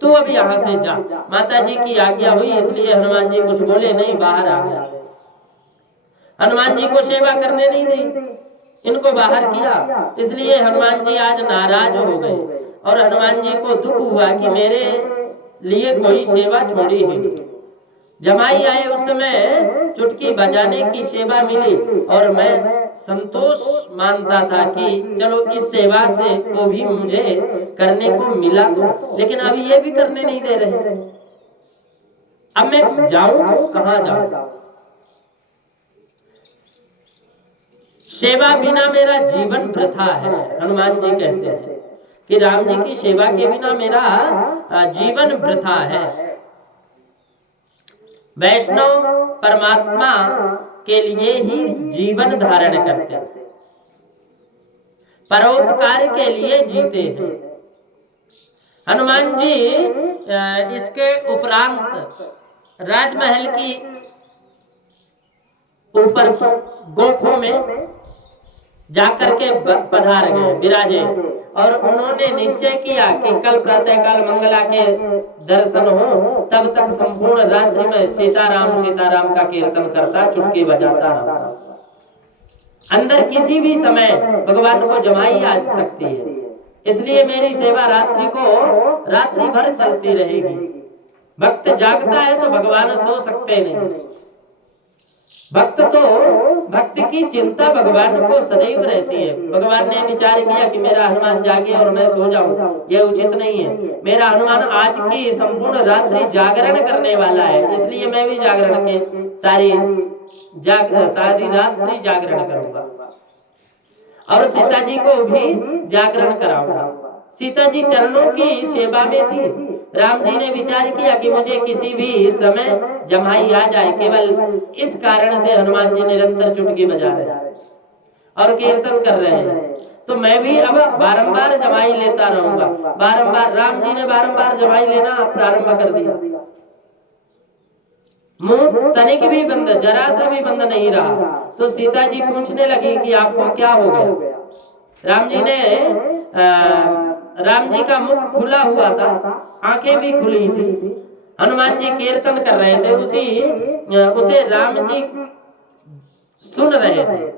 तू अब यहाँ से जा। माता जी की आज्ञा हुई, इसलिए हनुमान जी कुछ बोले नहीं, बाहर आ गया। हनुमान जी को सेवा करने नहीं दी, इनको बाहर किया, इसलिए हनुमान जी आज नाराज हो गए। और हनुमान जी को दुख हुआ कि मेरे लिए कोई सेवा छोड़ी ही नहीं। जमाई आए उस समय चुटकी बजाने की सेवा मिली और मैं संतोष मानता था कि चलो इस सेवा से को भी मुझे करने को मिला तो, लेकिन अभी ये भी करने नहीं दे रहे। अब मैं जाऊं तो कहां जाऊं? सेवा बिना मेरा जीवन वृथा है। हनुमान जी कहते हैं कि राम जी की सेवा के बिना मेरा जीवन वृथा है। वैष्णव परमात्मा के लिए ही जीवन धारण करते हैं, परोपकार के लिए जीते हैं। हनुमान जी इसके उपरांत राजमहल की ऊपर गोखों में जाकर के पधार गए, विराजे, और उन्होंने निश्चय किया कि कल प्रातःकाल मंगला के दर्शन हो, तब तक संपूर्ण रात्रि में सीताराम का कीर्तन करता, चुटकी बजाता रहा। अंदर किसी भी समय भगवान को जमाई आ सकती है, इसलिए मेरी सेवा रात्रि भर चलती रहेगी। भक्त जागता है तो भगवान सो सकते नहीं। भक्ति की चिंता भगवान को सदैव रहती है। भगवान ने विचार किया कि मेरा हनुमान जागे और मैं सो जाऊं, यह उचित नहीं है। मेरा हनुमान आज की संपूर्ण रात्रि जागरण करने वाला है, इसलिए मैं भी जागरण के सारी रात्रि जागरण करूंगा और सीता जी को भी जागरण कराऊंगा। सीता जी चरणों की सेवा में थी। राम जी ने विचार किया कि मुझे किसी भी समय जमाई आ जाए, केवल इस कारण से हनुमान जी निरंतर चुटकी बजा रहे हैं और कीर्तन कर रहे हैं, तो मैं भी अब बारंबार जमाई लेता रहूंगा। बारंबार राम जी ने बारंबार जमाई लेना प्रारंभ कर दिया। मुंह तनिक भी बंद, जरा सा भी बंद नहीं रहा। तो सीता जी पूछने लगी कि आपको क्या हो गया? राम जी का मुख खुला हुआ था, आंखें भी खुली थी। हनुमान जी कीर्तन कर रहे थे, उसे राम जी सुन रहे थे।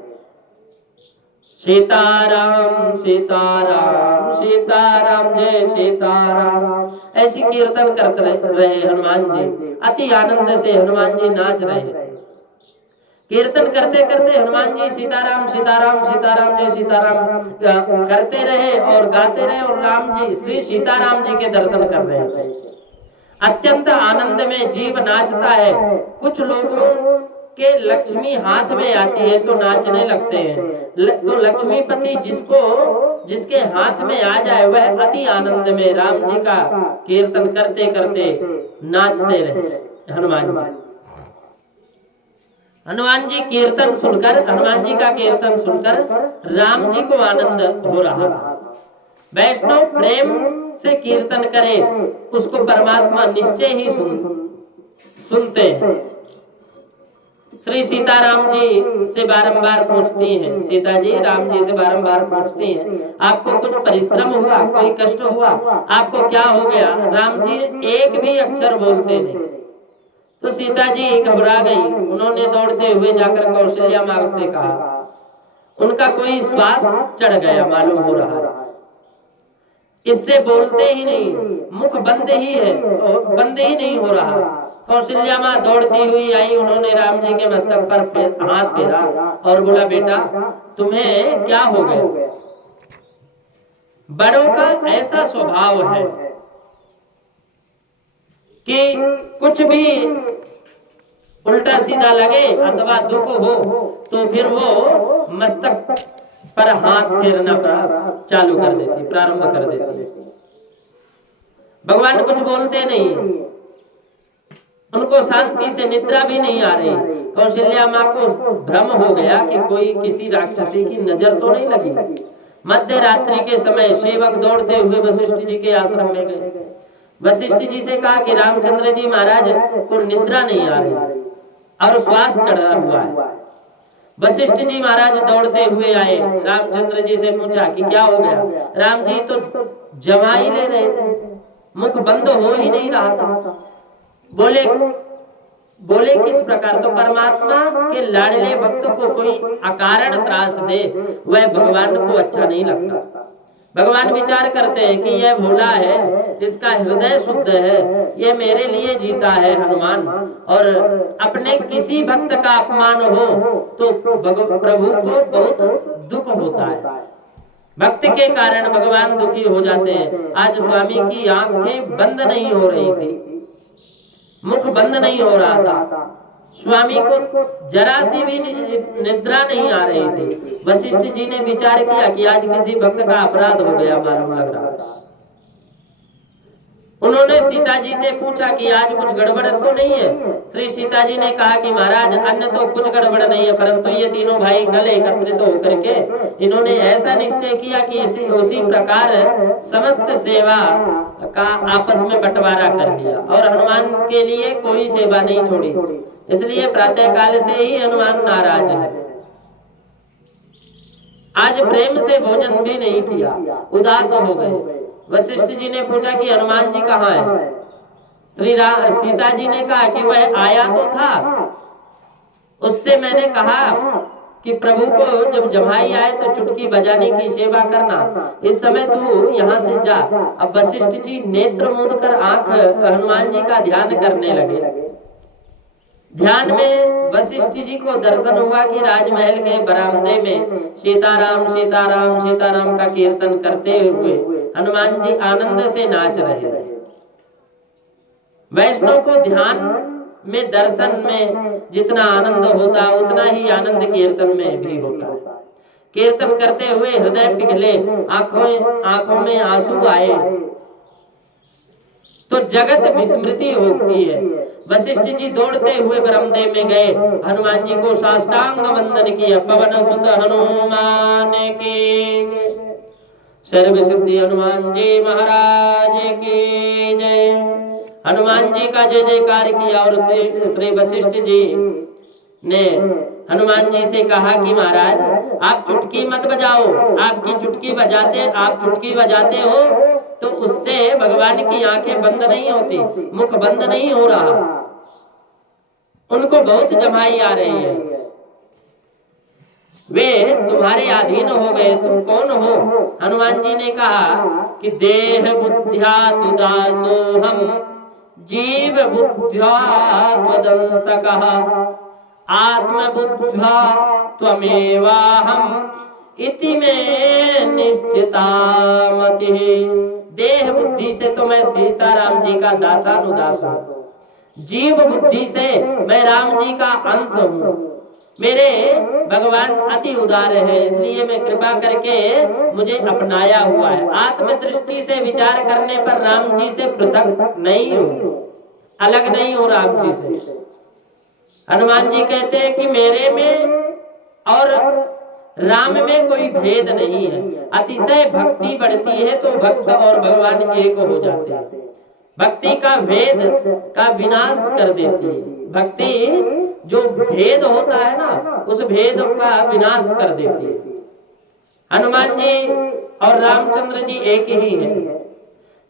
सीताराम सीताराम सीताराम जय सीताराम, ऐसी कीर्तन करते रहे हनुमान जी। अति आनंद से हनुमान जी नाच रहे थे। कीर्तन करते करते हनुमान जी सीताराम सीताराम सीताराम जय सीताराम करते रहे और गाते रहे, और राम जी श्री सीताराम जी के दर्शन कर रहे थे। अत्यंत आनंद में जीव नाचता है। कुछ लोगों के लक्ष्मी हाथ में आती है तो नाचने लगते हैं। तो लक्ष्मीपति जिसके हाथ में आ जाए वह अति आनंद में राम जी का कीर्तन करते करते नाचते रहे। हनुमान जी का कीर्तन सुनकर राम जी को आनंद हो रहा था। वैष्णव प्रेम से कीर्तन करे उसको परमात्मा निश्चय ही सुनते हैं। श्री सीताराम जी से बारंबार पूछती हैं, सीता जी राम जी से बारंबार पूछती हैं, आपको कुछ परिश्रम हुआ, कोई कष्ट हुआ, आपको क्या हो गया? राम जी एक भी अक्षर बोलते नहीं। तो सीता जी घबरा गई। उन्होंने दौड़ते हुए जाकर कौशल्या माँ से कहा, उनका कोई श्वास चढ़ गया मालूम हो रहा है, इससे बोलते ही नहीं, मुख बंद ही नहीं हो रहा। कौशल्या माँ दौड़ती हुई आई, उन्होंने राम जी के मस्तक पर हाथ फेरा और बोला, बेटा तुम्हें क्या हो गया? बड़ों का ऐसा स्वभाव है कि कुछ भी उल्टा सीधा लगे अथवा दुख हो तो फिर वो मस्तक पर हाथ फेरना चालू कर देती, प्रारंभ कर देती। भगवान कुछ बोलते नहीं, उनको शांति से निद्रा भी नहीं आ रही। कौशल्या माँ को भ्रम हो गया कि कोई किसी राक्षसी की नजर तो नहीं लगी। मध्य रात्रि के समय सेवक दौड़ते हुए वशिष्ठ जी के आश्रम में गए। वशिष्ठ जी से कहा कि रामचंद्र जी महाराज को निद्रा नहीं आ रही और श्वास चढ़ा हुआ है। वशिष्ठ जी महाराज दौड़ते हुए आए, रामचंद्र जी से पूछा कि क्या हो गया? राम जी तो जमाई ले रहे थे, मुख बंद हो ही नहीं रहा था। बोले किस प्रकार? तो परमात्मा के लाडले भक्त को कोई अकारण त्रास दे वह भगवान को अच्छा नहीं लगता। भगवान विचार करते हैं कि यह भोला है, इसका हृदय शुद्ध है, ये मेरे लिए जीता है हनुमान, और अपने किसी भक्त का अपमान हो तो प्रभु को बहुत दुख होता है। भक्त के कारण भगवान दुखी हो जाते हैं। आज स्वामी की आंखें बंद नहीं हो रही थी, मुख बंद नहीं हो रहा था, स्वामी को जरा सी भी निद्रा नहीं आ रही थी। वशिष्ठ जी ने विचार किया कि आज किसी भक्त का अपराध हो गया मालूम लग रहा। उन्होंने सीता जी से पूछा कि आज कुछ गड़बड़ तो नहीं है। श्री सीता जी ने कहा कि महाराज अन्य तो कुछ गड़बड़ नहीं है, परंतु ये तीनों भाई कल एकत्रित होकर के इन्होंने ऐसा निश्चय किया कि उसी प्रकार समस्त सेवा का आपस में बंटवारा कर लिया और हनुमान के लिए कोई सेवा नहीं छोड़ी। इसलिए प्रातः काल से ही हनुमान नाराज है। आज प्रेम से भोजन भी नहीं किया, उदास हो गए। वशिष्ठ जी ने पूछा कि हनुमान जी कहाँ है? सीता जी ने कहा कि वह आया तो था, उससे मैंने कहा कि प्रभु को जब जमाई आए तो चुटकी बजाने की सेवा करना, इस समय तू यहाँ से जा। अब वशिष्ठ जी नेत्र मूंद कर आंख हनुमान जी का ध्यान करने लगे। ध्यान में वशिष्ठ जी को दर्शन हुआ कि राजमहल के बरामदे में सीताराम सीताराम सीताराम का कीर्तन करते हुए हनुमान जी आनंद से नाच रहे हैं। वैष्णव को ध्यान में दर्शन में जितना आनंद होता है उतना ही आनंद कीर्तन में भी होता है। कीर्तन करते हुए हृदय पिघले, आंखों में आंसू आए तो जगत विस्मृति होती है। वशिष्ठ जी दौड़ते हुए बरामदे में गए, हनुमान जी को साष्टांग वंदन किया। पवन सुत हनुमान की, सर्व सिद्धि हनुमान जी महाराज की जय। हनुमान जी का जय जयकार किया और श्री वशिष्ठ जी ने हनुमान जी से कहा कि महाराज आप चुटकी मत बजाओ, आपकी चुटकी बजाते हो तो उससे भगवान की आंखें बंद नहीं होती, मुख बंद नहीं हो रहा, उनको बहुत जमाई आ रही है, वे तुम्हारे अधीन हो गए, तुम कौन हो? हनुमान जी ने कहा कि देह बुद्ध्या तु दासो हम, जीव बुद्ध्या त्वदंसकः, आत्म बुद्ध्या त्वमेवाहम् इति में निश्चिता मतिः। देह बुद्धि से तो मैं सीताराम जी का दासानुदास हूँ, जीव बुद्धि से मैं राम जी का अंश हूँ। मेरे भगवान अति उदार है, इसलिए मैं कृपा करके मुझे अपनाया हुआ है। आत्म दृष्टि से विचार करने पर राम जी से पृथक नहीं हूँ, अलग नहीं हूँ राम जी से। हनुमान जी कहते हैं कि मेरे में और राम में कोई भेद नहीं है। अतिशय भक्ति बढ़ती है तो भक्त और भगवान एक हो जाते हैं। भक्ति का भेद का विनाश कर देती है। भक्ति जो भेद होता है ना, उस भेद का विनाश कर देती है। हनुमान जी और रामचंद्र जी एक ही है।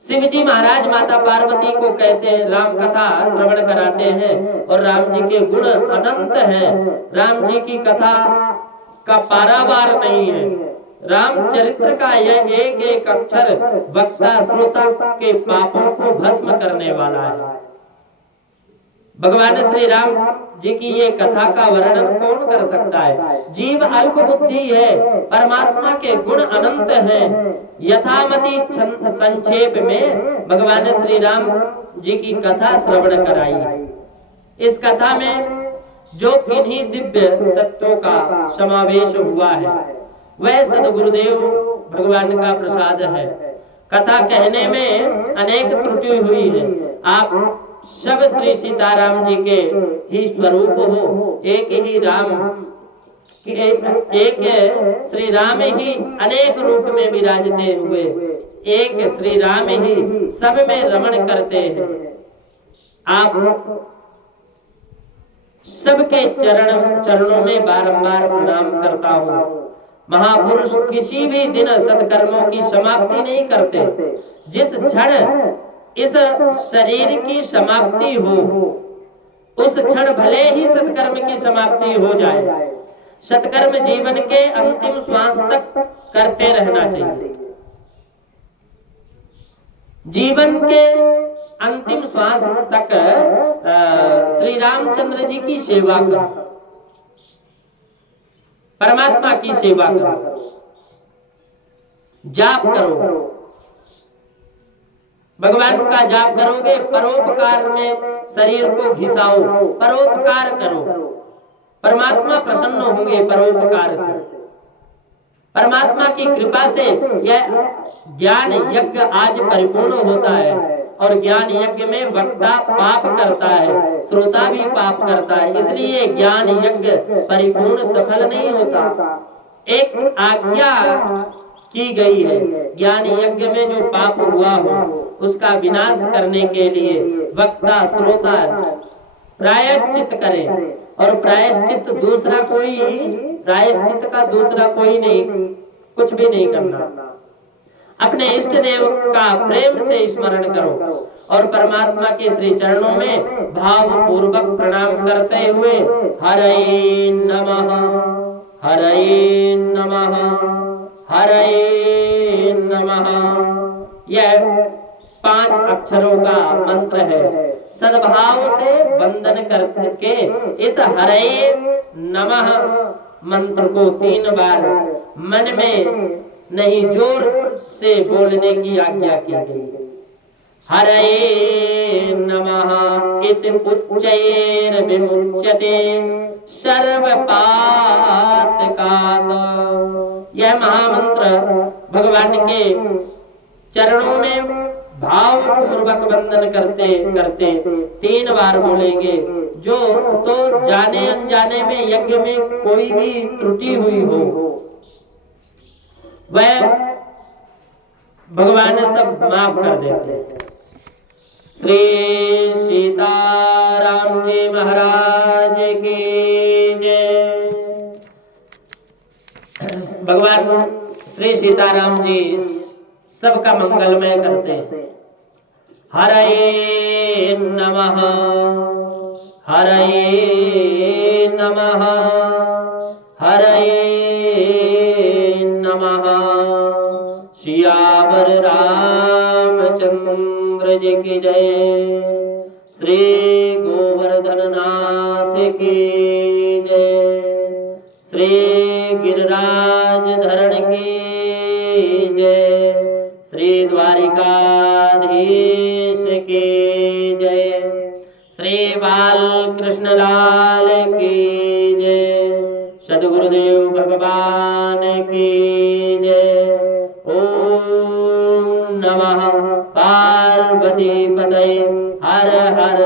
शिव जी महाराज माता पार्वती को कहते हैं, राम कथा श्रवण कराते हैं और राम जी के गुण अनंत हैं। राम जी की कथा का पारावार नहीं है। रामचरित्र का यह एक एक अक्षर वक्ता श्रोता के पापों को भस्म करने वाला है। भगवान श्री राम जी की ये कथा का वर्णन कौन कर सकता है? जीव अल्प बुद्धि है, परमात्मा के गुण अनंत हैं। यथामति संक्षेप में भगवान श्री राम जी की कथा श्रवण कराई। इस कथा में जो किन्हीं दिव्य तत्वों का समावेश हुआ है वह सदगुरुदेव भगवान का प्रसाद है। कथा कहने में अनेक त्रुटि हुई है। आप सब श्री सीताराम जी के ही स्वरूप हो। एक ही राम, एक श्री राम ही अनेक रूप में विराजते हुए एक श्री राम ही सब में रमण करते हैं। आप सबके चरणों में बारंबार प्रणाम करता हूँ। महापुरुष किसी भी दिन सत्कर्मों की समाप्ति नहीं करते। जिस क्षण इस शरीर की समाप्ति हो उस क्षण भले ही सत्कर्म की समाप्ति हो जाए, सत्कर्म जीवन के अंतिम श्वास तक करते रहना चाहिए। जीवन के अंतिम श्वास तक श्री रामचंद्र जी की सेवा करो, परमात्मा की सेवा करो, जाप करो। भगवान का जाप करोगे, परोपकार में शरीर को घिसाओ, परोपकार करो, परमात्मा प्रसन्न होंगे परोपकार से। परमात्मा की कृपा से यह ज्ञान यज्ञ आज परिपूर्ण होता है। और ज्ञान यज्ञ में वक्ता पाप करता है, श्रोता भी पाप करता है, इसलिए ज्ञान यज्ञ परिपूर्ण सफल नहीं होता। एक आज्ञा की गई है, ज्ञान यज्ञ में जो पाप हुआ हो उसका विनाश करने के लिए वक्ता श्रोता प्रायश्चित करें। और प्रायश्चित दूसरा कोई, प्रायश्चित का दूसरा कोई नहीं, कुछ भी नहीं करना। अपने इष्ट देव का प्रेम से स्मरण करो और परमात्मा के श्री चरणों में भाव पूर्वक प्रणाम करते हुए हरे नमः, हरे नमः, हरे नमः, यह 5 अक्षरों का मंत्र है। सद्भाव से वंदन करके इस हरे नमः मंत्र को 3 बार मन में नहीं जोर से बोलने की आज्ञा की गई। हरे नमः इति उच्चैर विमुच्यते सर्व पातकात्। यह महामंत्र भगवान के चरणों में भाव पूर्वक वंदन करते करते 3 बार बोलेंगे। जो तो जाने अनजाने में यज्ञ में कोई भी त्रुटि हुई हो वह भगवान सब माफ कर देते हैं। श्री सीताराम जी महाराज की जय। भगवान श्री सीताराम जी सबका मंगलमय करते हैं। हरे नमः, हरे नमः, हरे नमः। सियावर रामचंद्र जी की जय। श्री गोवर्धन नाथ की जय। श्री गिरिराज धरण की जय। श्री द्वारिकाधीश की जय। श्री बाल कृष्ण लाल की जय। सद्गुरुदेव भगवान की जय। ओम नमः पार्वती पतये हर हर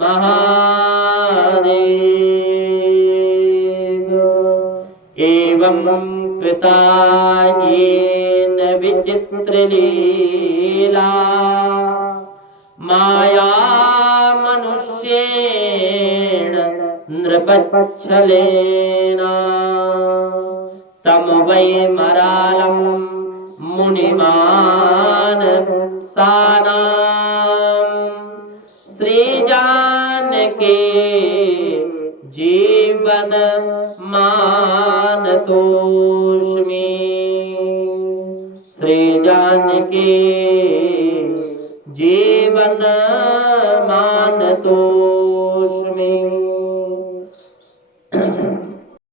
महादेव। एवं कृता येन विचित्र लीला माया मनुष्येण नृपच्छलेन तम वै मरालं मुनिमान सानां श्री जानकी जीवन मानतोष्मि। श्री जानकी जीवन मानतो